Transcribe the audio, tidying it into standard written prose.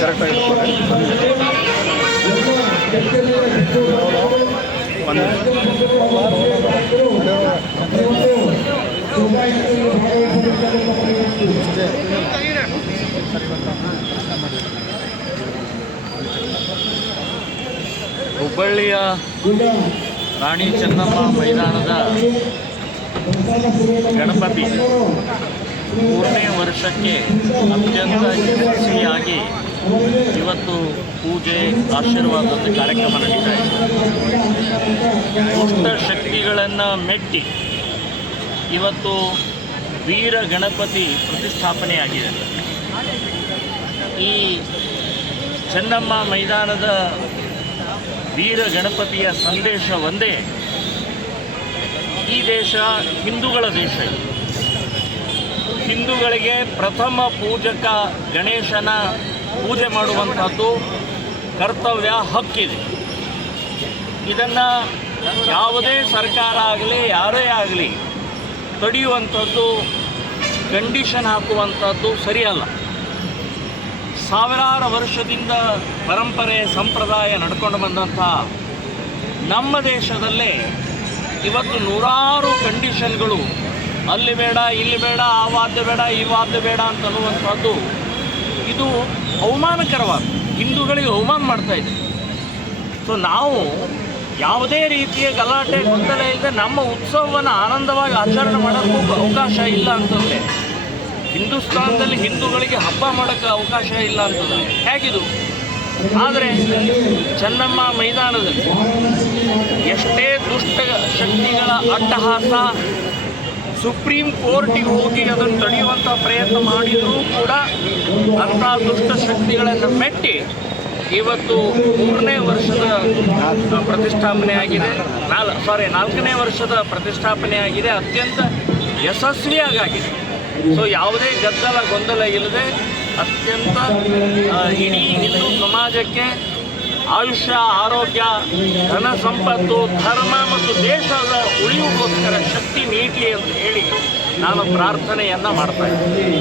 ಕರೆಕ್ಟಾಗಿ ಹುಬ್ಬಳ್ಳಿಯ ರಾಣಿ ಚೆನ್ನಮ್ಮ ಮೈದಾನದ ಗಣಪತಿ 3ನೇ ವರ್ಷಕ್ಕೆ ಅತ್ಯಂತ ಯಶಸ್ವಿಯಾಗಿ ಇವತ್ತು ಪೂಜೆ ಆಶೀರ್ವಾದದ ಕಾರ್ಯಕ್ರಮ ನಡೀತಾ ಇದೆ. ದುಷ್ಟ ಶಕ್ತಿಗಳನ್ನು ಮೆಟ್ಟಿ ಇವತ್ತು ವೀರ ಗಣಪತಿ ಪ್ರತಿಷ್ಠಾಪನೆಯಾಗಿದೆ. ಈ ಚೆನ್ನಮ್ಮ ಮೈದಾನದ ವೀರ ಗಣಪತಿಯ ಸಂದೇಶ ಒಂದೇ, ಈ ದೇಶ ಹಿಂದೂಗಳ ದೇಶ. ಹಿಂದೂಗಳಿಗೆ ಪ್ರಥಮ ಪೂಜಕ ಗಣೇಶನ ಪೂಜೆ ಮಾಡುವಂಥದ್ದು ಕರ್ತವ್ಯ, ಹಕ್ಕಿದೆ. ಇದನ್ನು ಯಾವುದೇ ಸರ್ಕಾರ ಆಗಲಿ ಯಾರೇ ಆಗಲಿ ತಡೆಯುವಂಥದ್ದು, ಕಂಡೀಷನ್ ಹಾಕುವಂಥದ್ದು ಸರಿಯಲ್ಲ. ಸಾವಿರಾರು ವರ್ಷದಿಂದ ಪರಂಪರೆ ಸಂಪ್ರದಾಯ ನಡ್ಕೊಂಡು ಬಂದಂಥ ನಮ್ಮ ದೇಶದಲ್ಲೇ ಇವತ್ತು ನೂರಾರು ಕಂಡೀಷನ್ಗಳು, ಅಲ್ಲಿ ಬೇಡ ಇಲ್ಲಿ ಬೇಡ, ಆ ವಾದ್ಯ ಬೇಡ ಈ ವಾದ್ಯ ಬೇಡ ಅಂತ ಅನ್ನುವಂಥದ್ದು ಇದು ಅವಮಾನಕರವಾದ, ಹಿಂದೂಗಳಿಗೆ ಅವಮಾನ ಮಾಡ್ತಾ ಇದೆ. ಸೊ ನಾವು ಯಾವುದೇ ರೀತಿಯ ಗಲಾಟೆ ಗೊಂದಲ ಇಲ್ಲದೆ ನಮ್ಮ ಉತ್ಸವವನ್ನು ಆನಂದವಾಗಿ ಆಚರಣೆ ಮಾಡೋಕ್ಕೂ ಅವಕಾಶ ಇಲ್ಲ ಅಂತಂದರೆ, ಹಿಂದೂಸ್ತಾನದಲ್ಲಿ ಹಿಂದೂಗಳಿಗೆ ಹಬ್ಬ ಮಾಡೋಕ್ಕೆ ಅವಕಾಶ ಇಲ್ಲ ಅಂತಂದರೆ ಹೇಗಿದು? ಆದರೆ ಚೆನ್ನಮ್ಮ ಮೈದಾನದಲ್ಲಿ ಎಷ್ಟೇ ದುಷ್ಟ ಶಕ್ತಿಗಳ ಅಟ್ಟಹಾಸ, ಸುಪ್ರೀಂ ಕೋರ್ಟಿಗೆ ಹೋಗಿ ಅದನ್ನು ತಡೆಯುವಂಥ ಪ್ರಯತ್ನ ಮಾಡಿದರೂ ಕೂಡ ಅಂಥ ದುಷ್ಟ ಶಕ್ತಿಗಳನ್ನು ಮೆಟ್ಟಿ ಇವತ್ತು 3ನೇ ವರ್ಷದ ಪ್ರತಿಷ್ಠಾಪನೆ ಆಗಿದೆ. 4ನೇ ವರ್ಷದ ಪ್ರತಿಷ್ಠಾಪನೆ ಆಗಿದೆ. ಅತ್ಯಂತ ಯಶಸ್ವಿಯಾಗಿದೆ. ಸೊ ಯಾವುದೇ ಗದ್ದಲ ಗೊಂದಲ ಇಲ್ಲದೆ ಅತ್ಯಂತ ಇಡೀ ಹಿಂದೂ ಸಮಾಜಕ್ಕೆ ಆಯುಷ್ಯ, ಆರೋಗ್ಯ, ಧನ ಸಂಪತ್ತು, ಧರ್ಮ ಮತ್ತು ದೇಶದ ಉಳಿವಿಗೋಸ್ಕರ ಶಕ್ತಿ ನೀಡಲಿ ಅಂತ ಹೇಳಿ ನಾನು ಪ್ರಾರ್ಥನೆಯನ್ನು ಮಾಡ್ತಾ ಇದ್ದೀನಿ.